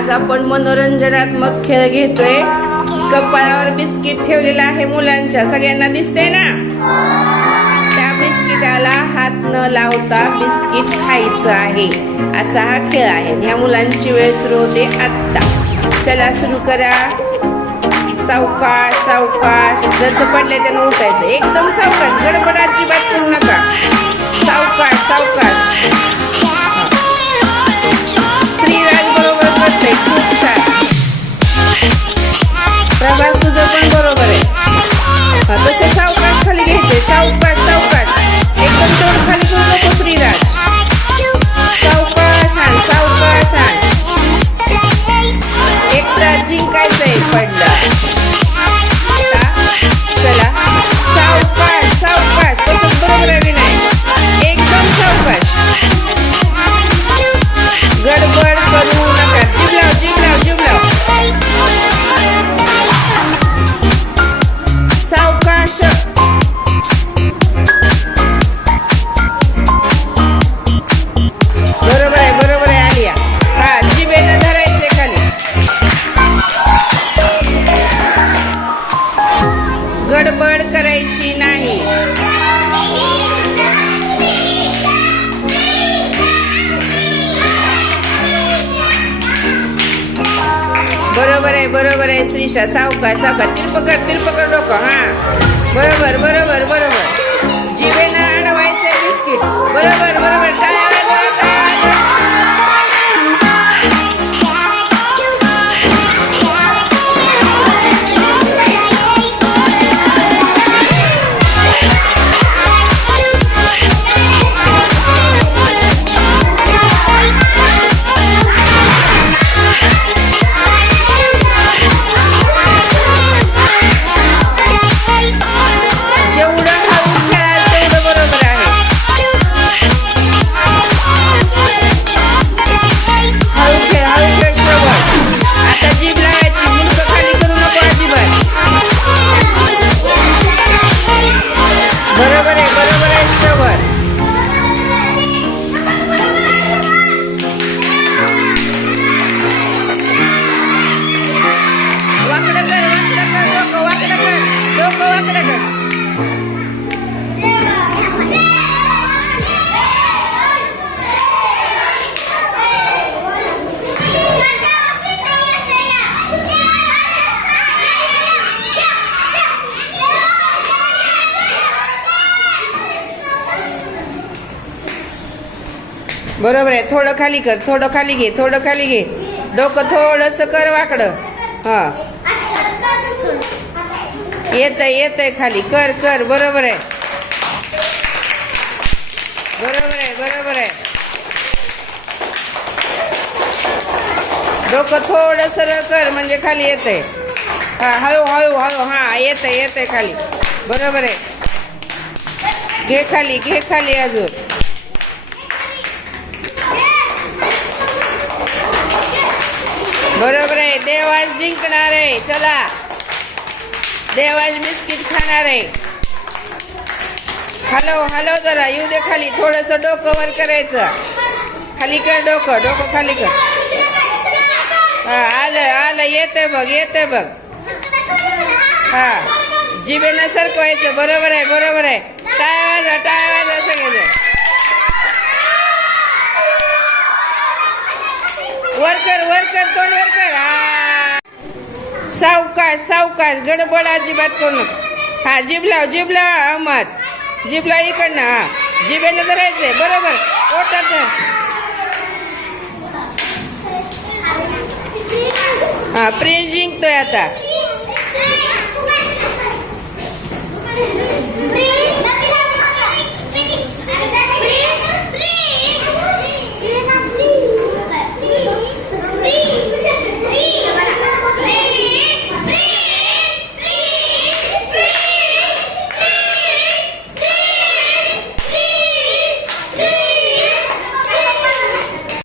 आज आपण मनोरंजनात्मक खेळ घेतोय. कपाळावर बिस्किट ठेवलेला आहे मुलांच्या, सगळ्यांना दिसते ना. त्या बिस्किटाला हात न लावता बिस्किट खायचं आहे, असा हा खेळ आहे. ह्या मुलांची वेळ सुरू होते आत्ता. चला सुरू करा. सावकाश सावकाश, जर पडले त्यानं उठायचं. एकदम सावकाश, गडबड अजिबात करू नका. सावकाश सावकाश. श्रीराज बरोबर करते, खूप छान. प्रभास तुझं पण बरोबर आहे. तसे सावकाश खाली घ्यायचे, सावकाश सावकाश. एकदम तोंड खाली करू नको श्रीराज. सावकाश आण, सावकाश आण. एकदा जिंकायचंय पडलं. चला सावकाश सावकाश, तसंच बरोबर आहे विनय. एकदम सावकाश, गडबड करू नका. जीव लाव जीव लाव जीव लाव. सावकाश. बरोबर आहे आलिया. हा, जिभेनं धरायचे खाली. गडबड करायची नाही. बरोबर आहे श्रीषा. सावकाश सावकाश. तिरपकड डोकं. हा, बरोबर. जिभेनं अडवायचं बिस्किट. बरोबर. टाळ्या वाजवा, टाळ्या वाजवा. बरोबर आहे. थोडं खाली कर, थोडं खाली घे. डोकं थोडंसं कर वाकडं. हा, येतंय खाली. कर. बरोबर आहे. डोकं थोडं सरळ कर म्हणजे खाली येतंय. हा, हळू. हा, येतंय खाली. बरोबर आहे. घे खाली अजून. बरोबर आहे. देवाज जिंकणार आहे. चला, देवाज बिस्किट खाणार आहे. हॅलो जरा येऊ दे खाली. थोडंसं डोकं वर करायचं. खाली कर डोकं खाली कर. हा, आलं. येतंय बघ. हा, जिभेनं सरकवायचं. बरोबर आहे. टाळ्या वाजवा सगळेजण. वर कर, तोंड वर कर. हा, सावकाश. गडबड अजिबात करू नका. हा, जीभ लाव अहमद. जीभ लाव इकडनं. हा, जिभेनं धरायचंय. बरोबर. पोटात. हा, प्रिन्स जिंकतोय आता.